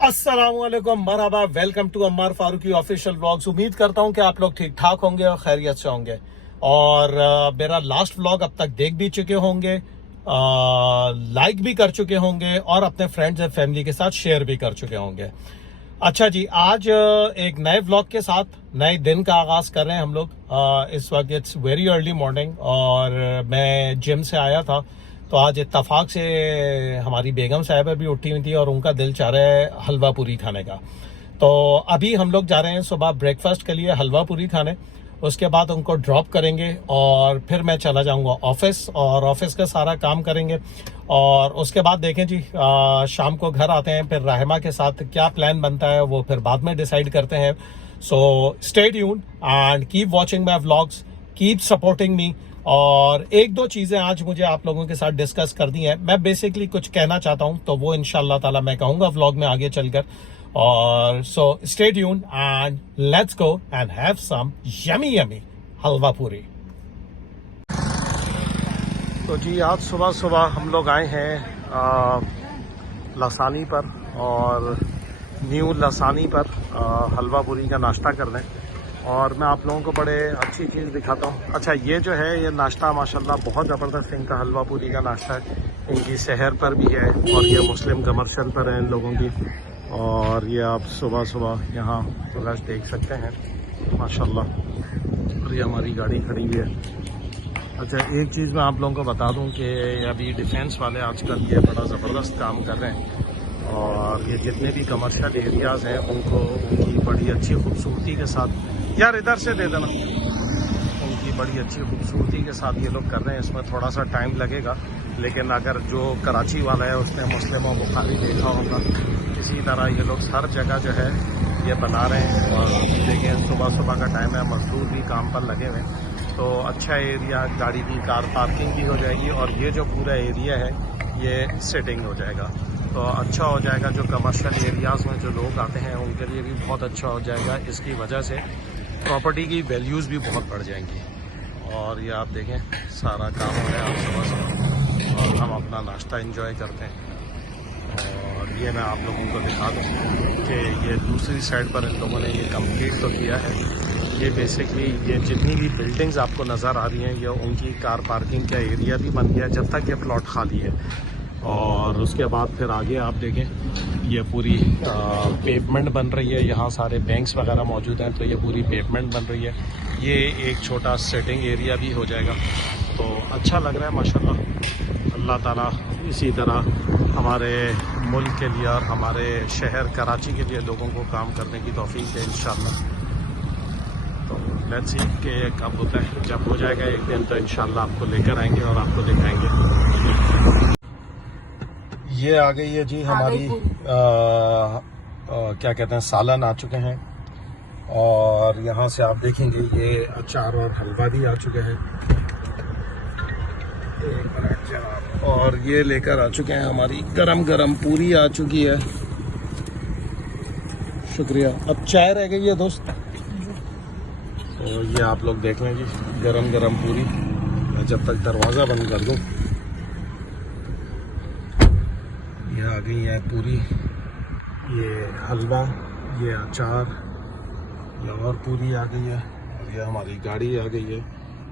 अस्सलामुअलैकुम मरहबा, welcome to Ammar Farooqui official vlogs. उम्मीद करता हूं कि आप लोग ठीक ठाक होंगे और खैरियत से होंगे। और मेरा लास्ट व्लॉग अब तक देख भी चुके होंगे, लाइक भी कर चुके होंगे और अपने फ्रेंड्स एंड फैमिली के साथ शेयर भी कर चुके होंगे। अच्छा जी, आज एक नए व्लॉग के साथ नए दिन का आगाज कर रहे हैं हम लोग। इस वक्त इट्स वेरी अर्ली मॉर्निंग और मैं जिम से आया था, तो आज इत्तफाक से हमारी बेगम साहिबा भी उठी हुई थी और उनका दिल चाह रहा है हलवा पूरी खाने का। तो अभी हम लोग जा रहे हैं सुबह ब्रेकफास्ट के लिए हलवा पूरी खाने। उसके बाद उनको ड्रॉप करेंगे और फिर मैं चला जाऊंगा ऑफिस और ऑफिस का सारा काम करेंगे। और उसके बाद देखें जी, शाम को घर आते हैं, फिर रहमा के साथ क्या प्लान बनता है वो फिर बाद में डिसाइड करते हैं। सो stay tuned and keep watching my vlogs, keep supporting me. और एक दो चीजें आज मुझे आप लोगों के साथ डिस्कस करनी है। मैं बेसिकली कुछ कहना चाहता हूं तो वो इंशाल्लाह ताला मैं कहूंगा व्लॉग में आगे चलकर। और so stay tuned and let's go and have some yummy yummy halwa puri. तो जी, आज सुबह सुबह हम लोग आए हैं लसानी पर और न्यू लसानी पर हलवा पूरी का नाश्ता करने। और मैं आप लोगों को बड़े अच्छी चीज़ दिखाता हूँ। अच्छा, ये जो है ये नाश्ता माशाल्लाह बहुत ज़बरदस्त इनका हलवा पूरी का नाश्ता है। इनकी शहर पर भी है और ये मुस्लिम कमर्शियल पर है इन लोगों की। और ये आप सुबह सुबह यहाँ रश देख सकते हैं माशाल्लाह। और ये हमारी गाड़ी खड़ी हुई है। अच्छा, एक चीज़ मैं आप लोगों को बता दूं कि अभी डिफेंस वाले आजकल ये बड़ा ज़बरदस्त काम कर रहे हैं और ये जितने भी कमर्शियल एरियाज़ हैं उनको उनकी बड़ी अच्छी खूबसूरती के साथ, यार इधर से दे देना, उनकी बड़ी अच्छी खूबसूरती के साथ ये लोग कर रहे हैं। इसमें थोड़ा सा टाइम लगेगा, लेकिन अगर जो कराची वाला है उसने मुस्लिमों को खाली देखा होगा, इसी तरह ये लोग हर जगह जो है ये बना रहे हैं। और देखें सुबह सुबह का टाइम है, मजदूर भी काम पर लगे हुए हैं, तो अच्छा एरिया, गाड़ी की कार पार्किंग भी हो जाएगी और ये जो पूरा एरिया है ये सिटिंग हो जाएगा, तो अच्छा हो जाएगा। जो कमर्शियल एरियाज़ में जो लोग आते हैं उनके लिए भी बहुत अच्छा हो जाएगा। इसकी वजह से प्रॉपर्टी की वैल्यूज़ भी बहुत बढ़ जाएंगी। और ये आप देखें सारा काम हो रहा है आप सुबह सुबह और हम अपना नाश्ता एंजॉय करते हैं। और ये मैं आप लोगों को दिखा दूँ कि ये दूसरी साइड पर इन लोगों ने ये कंप्लीट तो किया है। ये बेसिकली ये जितनी भी बिल्डिंग्स आपको नज़र आ रही हैं ये उनकी कार पार्किंग का एरिया भी बन गया जब तक ये प्लॉट खाली है। और उसके बाद फिर आगे आप देखें ये पूरी पेवमेंट बन रही है, यहाँ सारे बैंक्स वगैरह मौजूद हैं, तो ये पूरी पेवमेंट बन रही है। ये एक छोटा सेटिंग एरिया भी हो जाएगा, तो अच्छा लग रहा है माशाल्लाह। अल्लाह ताला इसी तरह हमारे मुल्क के लिए और हमारे शहर कराची के लिए लोगों को काम करने की तौफीक है इंशाल्लाह। तो लेट्स सी कि कब होता है, जब हो जाएगा एक दिन तो इंशाल्लाह आपको लेकर आएंगे और आपको दिखाएंगे। ये आ गई है जी हमारी क्या कहते हैं, सालन आ चुके हैं। और यहाँ से आप देखेंगे ये अचार और हलवा भी आ चुके हैं। और ये लेकर आ चुके हैं हमारी गरम गरम पूरी आ चुकी है। शुक्रिया। अब चाय रह गई है दोस्त, तो ये आप लोग देख लें जी गरम गरम पूरी। मैं जब तक दरवाज़ा बंद कर दूं, ये आ गई है पूरी, ये हलवा, ये अचार, ये और पूरी आ गई है, और ये हमारी गाड़ी आ गई है,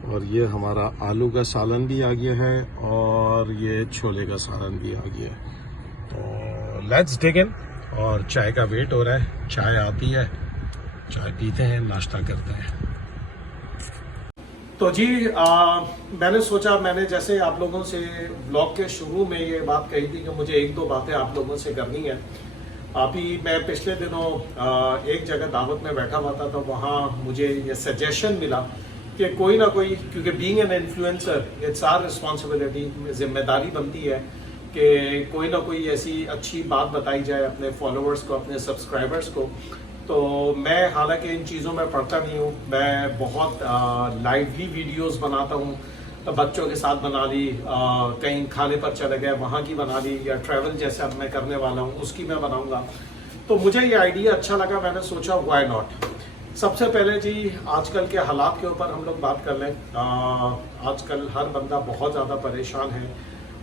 और ये हमारा आलू का सालन भी आ गया है, और ये छोले का सालन भी आ गया है। तो लेट्स डिग इन। और चाय का वेट हो रहा है, चाय आती है, चाय पीते हैं, नाश्ता करते हैं। तो जी मैंने सोचा, मैंने जैसे आप लोगों से ब्लॉग के शुरू में ये बात कही थी कि मुझे एक दो बातें आप लोगों से करनी है। अभी मैं पिछले दिनों एक जगह दावत में बैठा हुआ था, तो वहाँ मुझे ये सजेशन मिला कि कोई ना कोई, क्योंकि being an influencer it's our responsibility, जिम्मेदारी बनती है कि कोई ना कोई ऐसी अच्छी बात बताई जाए अपने फॉलोअर्स को, अपने सब्सक्राइबर्स को। तो मैं हालांकि इन चीज़ों में पढ़ता नहीं हूँ, मैं बहुत लाइवली वीडियोस बनाता हूँ, तो बच्चों के साथ बना ली, कहीं खाने पर चले गए वहाँ की बना ली, या ट्रैवल जैसे अब मैं करने वाला हूँ उसकी मैं बनाऊँगा। तो मुझे ये आइडिया अच्छा लगा, मैंने सोचा व्हाई नॉट। सबसे पहले जी आजकल के हालात के ऊपर हम लोग बात कर लें। आजकल हर बंदा बहुत ज़्यादा परेशान है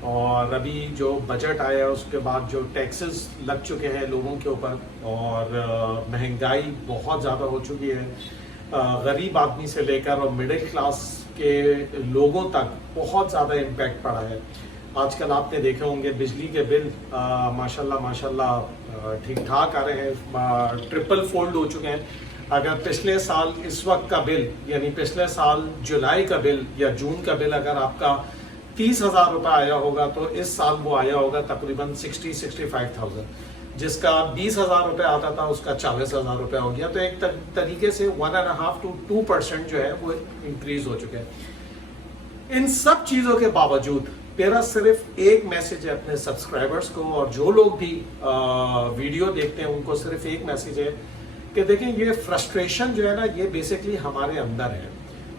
और अभी जो बजट आया है उसके बाद जो टैक्सेस लग चुके हैं लोगों के ऊपर, और महंगाई बहुत ज़्यादा हो चुकी है, गरीब आदमी से लेकर और मिडिल क्लास के लोगों तक बहुत ज़्यादा इम्पैक्ट पड़ा है। आजकल आपने देखे होंगे बिजली के बिल माशाल्लाह ठीक ठाक आ रहे हैं, ट्रिपल फोल्ड हो चुके हैं। अगर पिछले साल इस वक्त का बिल, यानी पिछले साल जुलाई का बिल या जून का बिल अगर आपका 30,000 रुपये आया होगा, तो इस साल वो आया होगा तकरीबन 65,000। जिसका 20,000 रुपये आता था उसका 40,000 रुपये हो गया। तो एक तरीके से 1.5 to 2% जो है वो इंक्रीज हो चुके हैं। इन सब चीज़ों के बावजूद मेरा सिर्फ एक मैसेज है अपने सब्सक्राइबर्स को, और जो लोग भी वीडियो देखते हैं उनको सिर्फ एक मैसेज है कि देखें, ये फ्रस्ट्रेशन जो है ना, ये बेसिकली हमारे अंदर है,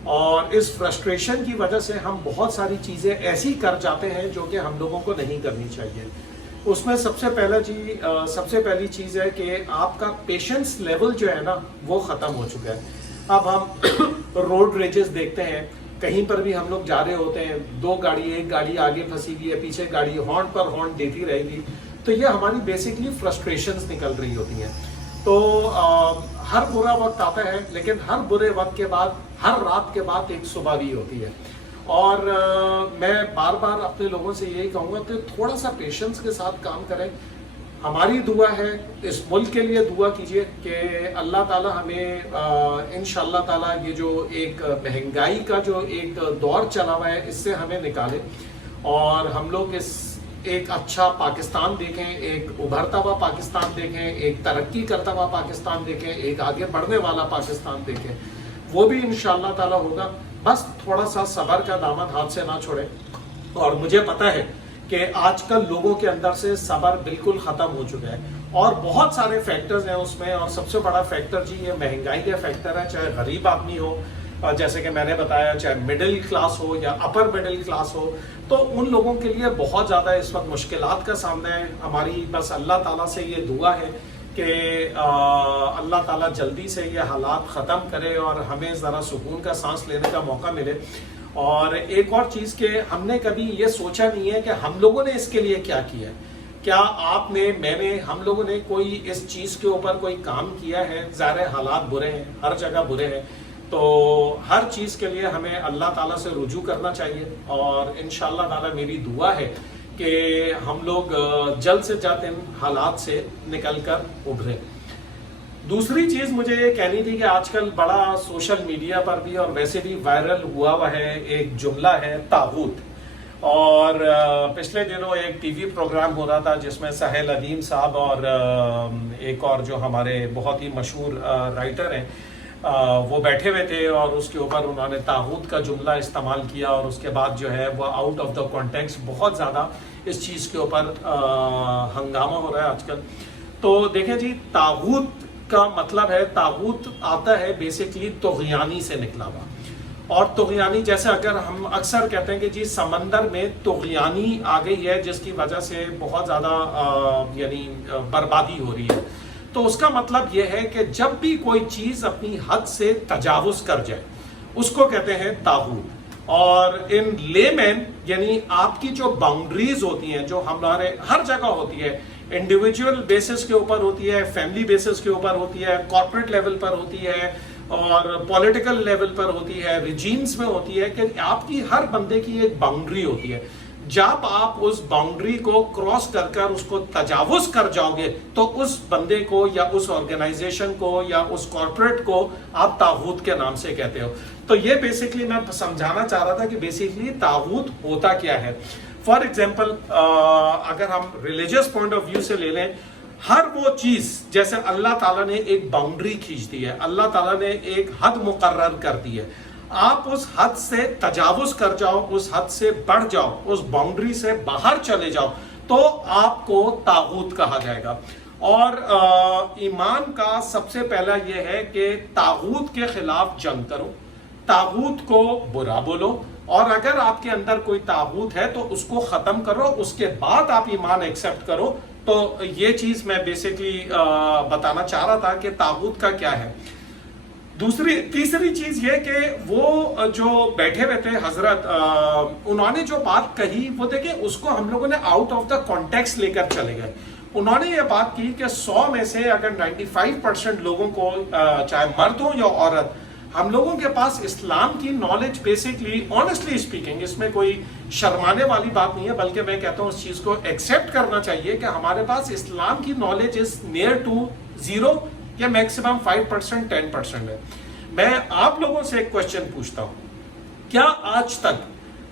और इस फ्रस्ट्रेशन की वजह से हम बहुत सारी चीज़ें ऐसी कर जाते हैं जो कि हम लोगों को नहीं करनी चाहिए। उसमें सबसे पहली चीज़ है कि आपका पेशेंस लेवल जो है ना वो ख़त्म हो चुका है। अब हम रोड रेजेस देखते हैं, कहीं पर भी हम लोग जा रहे होते हैं, एक गाड़ी आगे फंसी हुई है, पीछे गाड़ी हॉर्न पर हॉर्न देती रहेगी, तो ये हमारी बेसिकली फ्रस्ट्रेशंस निकल रही होती हैं। तो हर बुरा वक्त आता है, लेकिन हर बुरे वक्त के बाद, हर रात के बाद एक सुबह भी होती है। और मैं बार बार अपने लोगों से यही कहूँगा कि थोड़ा सा पेशेंस के साथ काम करें। हमारी दुआ है, इस मुल्क के लिए दुआ कीजिए कि अल्लाह ताला हमें इंशाअल्लाह ताला ये जो एक महंगाई का जो एक दौर चला हुआ है इससे हमें निकाले, और हम लोग इस एक अच्छा पाकिस्तान देखें, एक उभरता हुआ पाकिस्तान देखें, एक तरक्की करता हुआ पाकिस्तान देखें, एक आगे बढ़ने वाला पाकिस्तान देखें। वो भी इंशाअल्लाह ताला होगा। बस थोड़ा सा सब्र का दामन हाथ से ना छोड़े। और मुझे पता है कि आजकल लोगों के अंदर से सब्र बिल्कुल ख़त्म हो चुका है, और बहुत सारे फैक्टर्स हैं उसमें, और सबसे बड़ा फैक्टर जी ये महंगाई का फैक्टर है। चाहे गरीब आदमी हो, जैसे कि मैंने बताया, चाहे मिडिल क्लास हो या अपर मिडिल क्लास हो, तो उन लोगों के लिए बहुत ज़्यादा इस वक्त मुश्किलात का सामना है। हमारी बस अल्लाह ताला से ये दुआ है कि अल्लाह ताला जल्दी से ये हालात ख़त्म करे और हमें ज़रा सुकून का सांस लेने का मौका मिले। और एक और चीज़ कि हमने कभी ये सोचा नहीं है कि हम लोगों ने इसके लिए क्या किया है। क्या आपने, मैंने, हम लोगों ने कोई इस चीज़ के ऊपर कोई काम किया है? ज़ाहिर हालात बुरे हैं, हर जगह बुरे हैं, तो हर चीज़ के लिए हमें अल्लाह ताला से रुजू करना चाहिए। और इंशाअल्लाह ताला मेरी दुआ है कि हम लोग जल्द से जल्द इन हालात से निकल कर उभरें। दूसरी चीज़ मुझे ये कहनी थी कि आजकल बड़ा सोशल मीडिया पर भी और वैसे भी वायरल हुआ है एक जुमला है, तागूत। और पिछले दिनों एक टीवी प्रोग्राम हो रहा था जिसमें साहिल अदीम साहब और एक और जो हमारे बहुत ही मशहूर राइटर हैं, वो बैठे हुए थे, और उसके ऊपर उन्होंने तागूत का जुमला इस्तेमाल किया, और उसके बाद जो है वो आउट ऑफ द कॉन्टेक्स्ट बहुत ज़्यादा इस चीज़ के ऊपर हंगामा हो रहा है आजकल। तो देखें जी, तागूत का मतलब है, तागूत आता है बेसिकली तुग़यानी से निकला हुआ। और तुग़यानी, जैसे अगर हम अक्सर कहते हैं कि जी समंदर में तुग़यानी आ गई है जिसकी वजह से बहुत ज़्यादा यानी बर्बादी हो रही है, तो उसका मतलब यह है कि जब भी कोई चीज़ अपनी हद से तजावुज़ कर जाए उसको कहते हैं तागूत। और इन लेमैन यानी आपकी जो बाउंड्रीज होती हैं, जो हमारे हर जगह होती है, इंडिविजुअल बेसिस के ऊपर होती है, फैमिली बेसिस के ऊपर होती है, कॉर्पोरेट लेवल पर होती है, और पॉलिटिकल लेवल पर होती है, रिजीम्स में होती है, कि आपकी हर बंदे की एक बाउंड्री होती है। जब आप उस बाउंड्री को क्रॉस कर उसको तजावुज कर जाओगे तो उस बंदे को या उस ऑर्गेनाइजेशन को या उस कॉर्पोरेट को आप तागूत के नाम से कहते हो। तो ये बेसिकली मैं समझाना चाह रहा था कि बेसिकली तागूत होता क्या है। फॉर एग्जाम्पल, अगर हम रिलीजियस पॉइंट ऑफ व्यू से ले लें, हर वो चीज, जैसे अल्लाह ताला ने एक बाउंड्री खींच दी है, अल्लाह ताला ने एक हद मुकर्रर कर दी है, आप उस हद से तजावुज कर जाओ, उस हद से बढ़ जाओ, उस बाउंड्री से बाहर चले जाओ, तो आपको तागूत कहा जाएगा। और ईमान का सबसे पहला यह है कि तागूत के खिलाफ जंग करो, तागूत को बुरा बोलो, और अगर आपके अंदर कोई तागूत है तो उसको खत्म करो, उसके बाद आप ईमान एक्सेप्ट करो। तो ये चीज मैं बेसिकली बताना चाह रहा था कि तागूत का क्या है। तीसरी चीज ये कि वो जो बैठे हुए थे हजरत, उन्होंने जो बात कही वो देखिए उसको हम लोगों ने आउट ऑफ द कॉन्टेक्स्ट लेकर चले गए। उन्होंने ये बात की कि 100 में से अगर 95% लोगों को, चाहे मर्द हो या औरत, हम लोगों के पास इस्लाम की नॉलेज बेसिकली, ऑनेस्टली स्पीकिंग, इसमें कोई शर्माने वाली बात नहीं है, बल्कि मैं कहता हूं उस चीज को एक्सेप्ट करना चाहिए कि हमारे पास इस्लाम की नॉलेज इज नियर टू 0 या मैक्सिमम 5% 10% है। मैं आप लोगों से एक क्वेश्चन पूछता हूं, क्या आज तक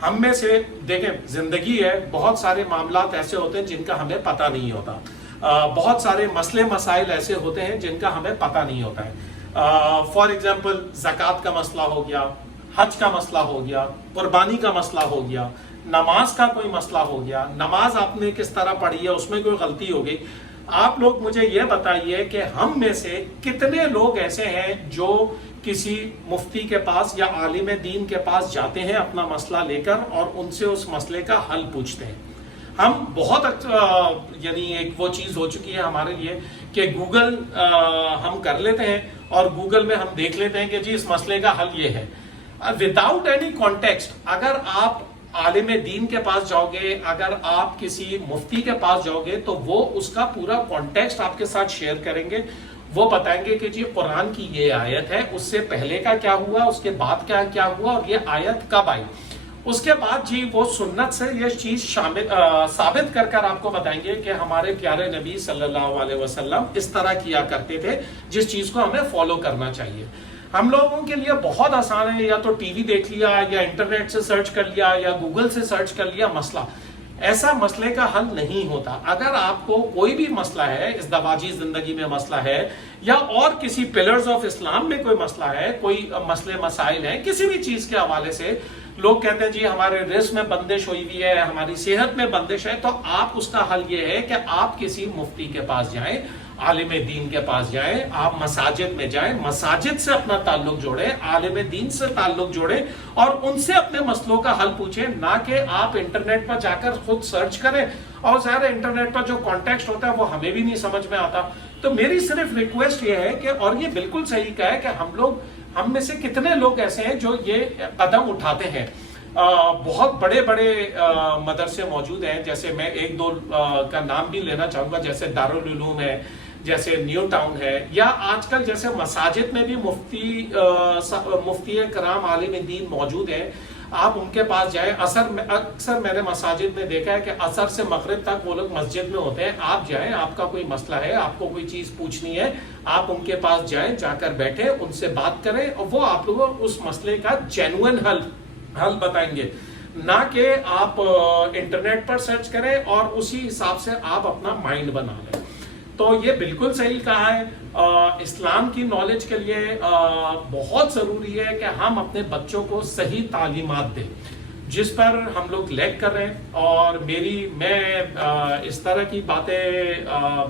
हम में से, देखें जिंदगी है, बहुत सारे मामलात ऐसे होते हैं जिनका हमें पता नहीं होता, बहुत सारे मसले मसाइल ऐसे होते हैं जिनका हमें पता नहीं होता है। फॉर एग्जाम्पल ज़कात का मसला हो गया, हज का मसला हो गया, कुर्बानी का मसला हो गया, नमाज का कोई मसला हो गया, नमाज आपने किस तरह पढ़ी है, उसमें कोई गलती हो गई। आप लोग मुझे ये बताइए कि हम में से कितने लोग ऐसे हैं जो किसी मुफ्ती के पास या आलिम दीन के पास जाते हैं अपना मसला लेकर और उनसे उस मसले का हल पूछते हैं। हम बहुत यानी एक वो चीज हो चुकी है हमारे लिए कि गूगल हम कर लेते हैं और गूगल में हम देख लेते हैं कि जी इस मसले का हल ये है, विदाउट एनी कॉन्टेक्स्ट। अगर आप आलिम दीन के पास जाओगे, अगर आप किसी मुफ्ती के पास जाओगे, तो वो उसका पूरा कॉन्टेक्स्ट आपके साथ शेयर करेंगे। वो बताएंगे कि जी कुरान की ये आयत है, उससे पहले का क्या हुआ, उसके बाद क्या क्या हुआ और ये आयत कब आई। उसके बाद जी वो सुन्नत से ये चीज साबित कर कर आपको बताएंगे कि हमारे प्यारे नबी सल्लल्लाहु अलैहि वसल्लम इस तरह किया करते थे, जिस चीज को हमें फॉलो करना चाहिए। हम लोगों के लिए बहुत आसान है, या तो टीवी देख लिया या इंटरनेट से सर्च कर लिया या गूगल से सर्च कर लिया मसला। ऐसा मसले का हल नहीं होता। अगर आपको कोई भी मसला है, इस दवाजी जिंदगी में मसला है या और किसी पिलर्स ऑफ इस्लाम में कोई मसला है, कोई मसले मसाइल है, किसी भी चीज के हवाले से लोग कहते हैं जी हमारे रिस्क में बंदिश हुई हुई है, हमारी सेहत में बंदिश है, तो आप उसका हल ये है कि आप किसी मुफ्ती के पास जाएं, आलिम दीन के पास जाएं, आप मसाजिद में जाएं, मसाजिद से अपना ताल्लुक जोड़ें, आलिम दीन से ताल्लुक जोड़ें और उनसे अपने मसलों का हल पूछें, ना कि आप इंटरनेट पर जाकर खुद सर्च करें। और ज़ाहिर इंटरनेट पर जो कॉन्टेक्स्ट होता है वो हमें भी नहीं समझ में आता। तो मेरी सिर्फ रिक्वेस्ट ये है कि, और ये बिल्कुल सही कहा है कि हम में से कितने लोग ऐसे हैं जो ये कदम उठाते हैं। बहुत बड़े बड़े मदरसे मौजूद हैं, जैसे मैं एक दो का नाम भी लेना चाहूंगा, जैसे दारुल उलूम है, जैसे न्यू टाउन है, या आजकल जैसे मसाजिद में भी मुफ्ती कराम आलिम दीन मौजूद है। आप उनके पास जाए। अक्सर मैंने मसाजिद में देखा है कि असर से मगरिब तक वो लोग मस्जिद में होते हैं। आप जाएं, आपका कोई मसला है, आपको कोई चीज पूछनी है, आप उनके पास जाएं, जाकर बैठे, उनसे बात करें और वो आप लोगों को उस मसले का जेन्युइन हल बताएंगे, ना कि आप इंटरनेट पर सर्च करें और उसी हिसाब से आप अपना माइंड बना लें। तो ये बिल्कुल सही कहा है। इस्लाम की नॉलेज के लिए बहुत ज़रूरी है कि हम अपने बच्चों को सही तालीमात दें, जिस पर हम लोग लैग कर रहे हैं। और मैं इस तरह की बातें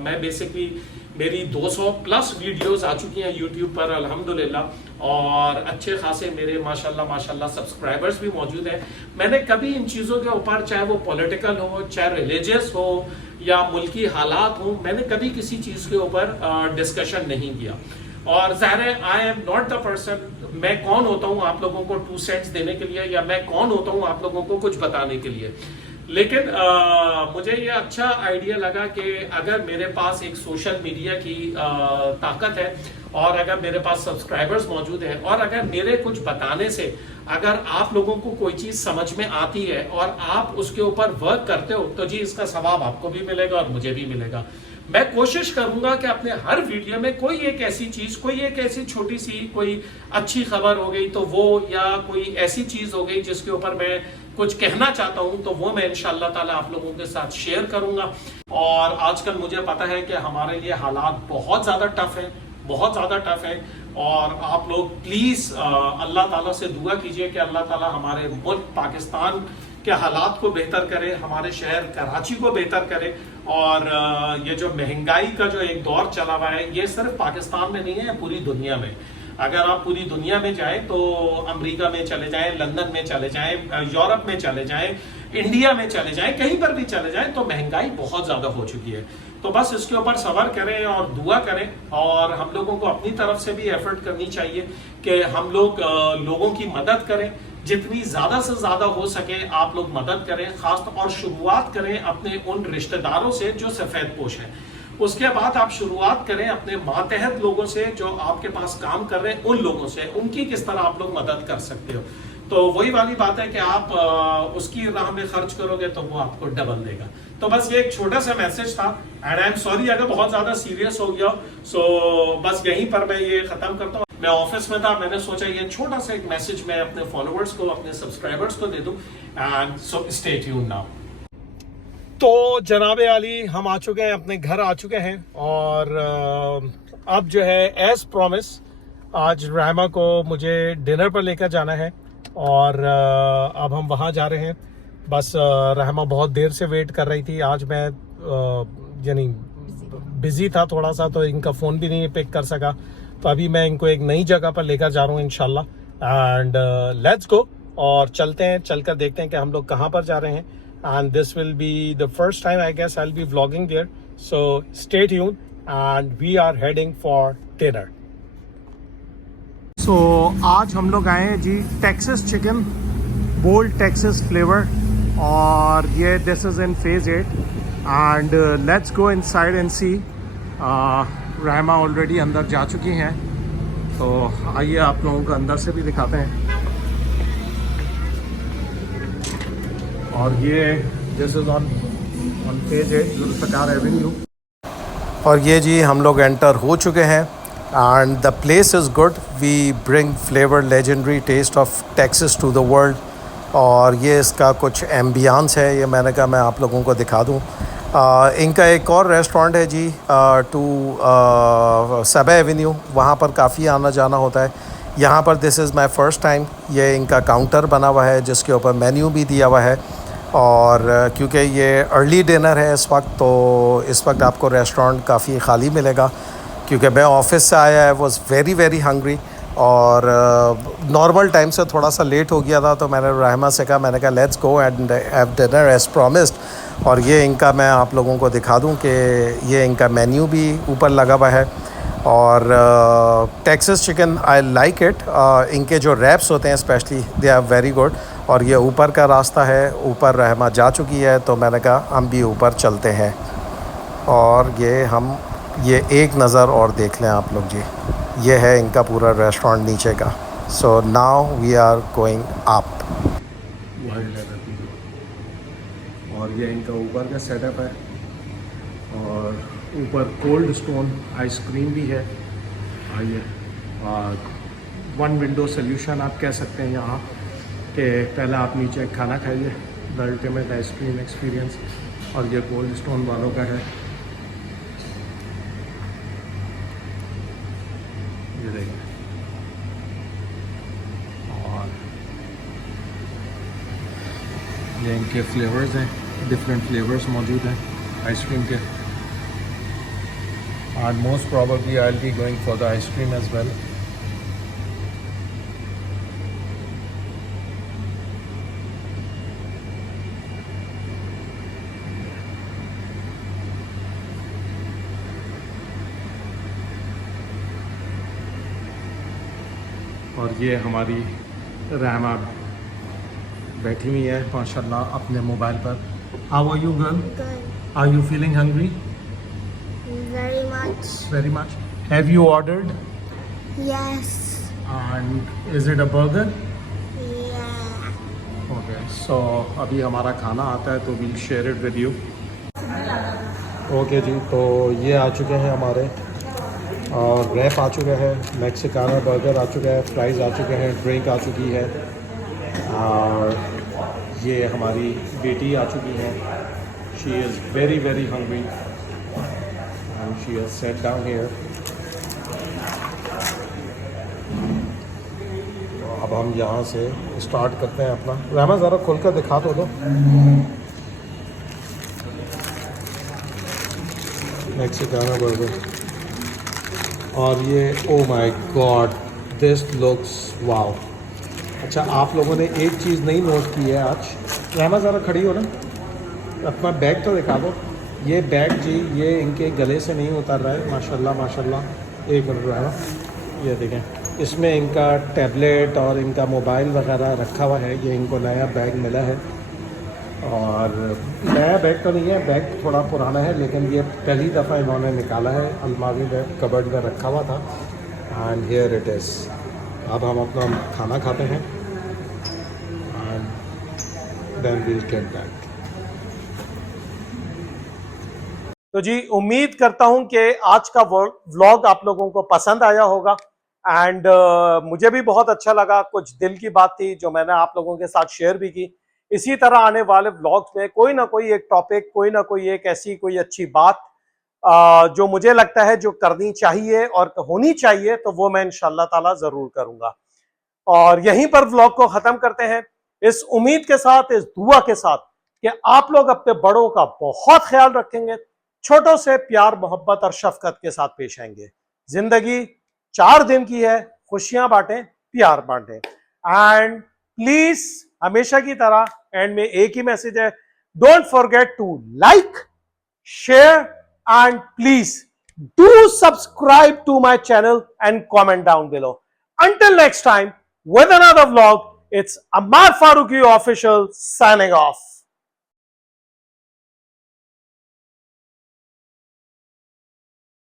मैं बेसिकली मेरी 200 प्लस वीडियोस आ चुकी हैं यूट्यूब पर अल्हम्दुलिल्लाह, और अच्छे खासे मेरे माशाल्लाह सब्सक्राइबर्स भी मौजूद हैं। मैंने कभी इन चीज़ों के ऊपर, चाहे वो पॉलिटिकल हो, चाहे रिलीजियस हो या मुल्की हालात हो, मैंने कभी किसी चीज़ के ऊपर डिस्कशन नहीं किया। और ज़ाहिर है I am not the person, मैं कौन होता हूँ आप लोगों को 2 सेंट्स देने के लिए, या मैं कौन होता हूँ आप लोगों को कुछ बताने के लिए। लेकिन मुझे ये अच्छा आइडिया लगा कि अगर मेरे पास एक सोशल मीडिया की ताकत है, और अगर मेरे पास सब्सक्राइबर्स मौजूद हैं, और अगर मेरे कुछ बताने से अगर आप लोगों को कोई चीज़ समझ में आती है और आप उसके ऊपर वर्क करते हो, तो जी इसका सवाब आपको भी मिलेगा और मुझे भी मिलेगा। मैं कोशिश करूंगा कि अपने हर वीडियो में कोई एक ऐसी चीज़, कोई एक ऐसी छोटी सी कोई अच्छी खबर हो गई तो वो, या कोई ऐसी चीज़ हो गई जिसके ऊपर मैं कुछ कहना चाहता हूं, तो वो मैं इंशाअल्लाह ताला आप लोगों के साथ शेयर करूंगा। और आजकल मुझे पता है कि हमारे लिए हालात बहुत ज़्यादा टफ है, बहुत ज़्यादा टफ है। और आप लोग प्लीज़ अल्लाह ताला से दुआ कीजिए कि अल्लाह ताला हमारे मुल्क पाकिस्तान के हालात को बेहतर करे, हमारे शहर कराची को बेहतर करे। और ये जो महंगाई का जो एक दौर चला हुआ है, ये सिर्फ पाकिस्तान में नहीं है, पूरी दुनिया में। अगर आप पूरी दुनिया में जाएं तो अमेरिका में चले जाएं, लंदन में चले जाएं, यूरोप में चले जाएं, इंडिया में चले जाएं, कहीं पर भी चले जाएं, तो महंगाई बहुत ज्यादा हो चुकी है। तो बस इसके ऊपर सब्र करें और दुआ करें, और हम लोगों को अपनी तरफ से भी एफर्ट करनी चाहिए कि हम लोग लोगों की मदद करें, जितनी ज्यादा से ज्यादा हो सके आप लोग मदद करें, खास और शुरुआत करें अपने उन रिश्तेदारों से जो सफेद पोश हैं। उसके बाद आप शुरुआत करें अपने मातहत लोगों से जो आपके पास काम कर रहे हैं, उन लोगों से, उनकी किस तरह आप लोग मदद कर सकते हो। तो वही वाली बात है कि आप उसकी राह में खर्च करोगे तो वो आपको डबल देगा। तो बस ये एक छोटा सा मैसेज था, एंड आई एम सॉरी अगर बहुत ज्यादा सीरियस हो गया। सो बस यहीं पर मैं ये खत्म करता हूँ। मैं ऑफिस में था, मैंने सोचा ये छोटा सा एक मैसेज मैं अपने फॉलोअर्स को, अपने सब्सक्राइबर्स को दे दूं, and so stay tuned now. तो जनाब अली, हम आ चुके हैं, अपने घर आ चुके हैं, और अब जो है एज प्रॉमिस आज रहमा को मुझे डिनर पर लेकर जाना है, और अब हम वहाँ जा रहे हैं। बस रहमा बहुत देर से वेट कर रही थी। आज मैं यानी बिजी था थोड़ा सा, तो इनका फ़ोन भी नहीं पिक कर सका। तो अभी मैं इनको एक नई जगह पर लेकर जा रहा हूँ इंशाल्लाह, एंड लेट्स गो, और चलते हैं, चलकर देखते हैं कि हम लोग कहाँ पर जा रहे हैं। And this will be the first time I guess I'll be vlogging there. So stay tuned, and we are heading for dinner. So आज हम लोग आए हैं जी Texas chicken, bold Texas flavour, और ये this is in phase 8, and let's go inside and see. Rahma already अंदर जा चुकी हैं, तो आइए आप लोगों को अंदर से भी दिखाते हैं। और ये this is on phase 8 Zulfiqar avenue, और ये जी हम लोग एंटर हो चुके हैं, and the place is good. We bring flavour legendary taste of Texas to the world, और ये इसका कुछ एम्बियंस है, ये मैंने कहा मैं आप लोगों को दिखा दूँ। इनका एक और रेस्टोरेंट है जी टू सबे एवेन्यू, वहाँ पर काफ़ी आना जाना होता है। यहाँ पर this is my first time. ये इनका काउंटर बना हुआ है जिसके ऊपर मेन्यू भी दिया हुआ है, और क्योंकि ये अर्ली डिनर है इस वक्त, तो इस वक्त आपको रेस्टोरेंट काफ़ी खाली मिलेगा, क्योंकि मैं ऑफिस से आया है, वॉज़ वेरी वेरी हंग्री, और नॉर्मल टाइम से थोड़ा सा लेट हो गया था। तो मैंने रहमा से कहा, मैंने कहा let's go and have dinner as promised. और ये इनका मैं आप लोगों को दिखा दूं कि ये इनका मेन्यू भी ऊपर लगा हुआ है, और Texas chicken I like it. इनके जो रैप्स होते हैं specially, they are very good. और ये ऊपर का रास्ता है, ऊपर रहमा जा चुकी है, तो मैंने कहा हम भी ऊपर चलते हैं, और ये एक नज़र और देख लें आप लोग जी। ये है इनका पूरा रेस्टोरेंट नीचे का। So now we are going up. और ये इनका ऊपर का सेटअप है, और ऊपर कोल्ड स्टोन आइसक्रीम भी है। आइए, वन विंडो सोल्यूशन आप कह सकते हैं यहाँ, कि पहले आप नीचे खाना खाइए, द अल्टीमेट आइसक्रीम एक्सपीरियंस। और ये कोल्ड स्टोन वालों का है, ये देखिए। और ये इनके फ्लेवर्स हैं, डिफरेंट फ्लेवर्स मौजूद हैं आइसक्रीम के, and most probably I'll be going for the ice cream as well. और ये हमारी रहमा बैठी हुई है माशाल्लाह अपने मोबाइल पर। How are you, girl? Good. Are you feeling hungry? Very much. Very much. Have you ordered? Yes. And is it a burger? Yeah. Okay. So अभी हमारा खाना आता है, तो we'll share it with you. Okay जी, तो ये आ चुके हैं हमारे, और रैप आ चुका है, मैक्सिकाना बर्गर आ चुका है, फ्राइज़ आ चुके हैं, ड्रिंक आ चुकी है, और ये हमारी बेटी आ चुकी है। She is very very hungry and she has set down here. अब हम यहाँ से स्टार्ट करते हैं अपना। रहमा ज़रा खोल कर दिखा दो मैक्सिकाना बर्गर। और ये oh my God, this looks wow. अच्छा, आप लोगों ने एक चीज़ नहीं नोट की है आज, रहमा ज़रा खड़ी हो ना, अपना बैग तो दिखा दो। ये बैग जी, ये इनके गले से नहीं उतर रहा है, माशाल्लाह माशाल्लाह। एक मिनट रहमा, ये देखें, इसमें इनका टैबलेट और इनका मोबाइल वगैरह रखा हुआ है। ये इनको नया बैग मिला है, और नया बैग तो नहीं है, बैग थोड़ा पुराना है, लेकिन ये पहली दफ़ा इन्होंने निकाला है। अलमारी में, कबर्ड में रखा हुआ था, एंड हियर इट इज़। अब हम अपना खाना खाते हैं, and then we'll get back. तो जी, उम्मीद करता हूं कि आज का व्लॉग आप लोगों को पसंद आया होगा, एंड मुझे भी बहुत अच्छा लगा। कुछ दिल की बात थी जो मैंने आप लोगों के साथ शेयर भी की। इसी तरह आने वाले व्लॉग्स में कोई ना कोई एक टॉपिक, कोई ना कोई एक ऐसी कोई अच्छी बात जो मुझे लगता है जो करनी चाहिए और होनी चाहिए, तो वो मैं इंशाल्लाह ताला जरूर करूंगा। और यहीं पर व्लॉग को खत्म करते हैं, इस उम्मीद के साथ, इस दुआ के साथ कि आप लोग अपने बड़ों का बहुत ख्याल रखेंगे, छोटों से प्यार मोहब्बत और शफकत के साथ पेश आएंगे। जिंदगी 4 दिन की है, खुशियां बांटें, प्यार बांटें। एंड प्लीज, हमेशा की तरह एंड में एक ही मैसेज है, don't forget to like, share, and please do subscribe to my channel and comment down below. Until next time, with another vlog, it's Ammar Farooqi Official signing off.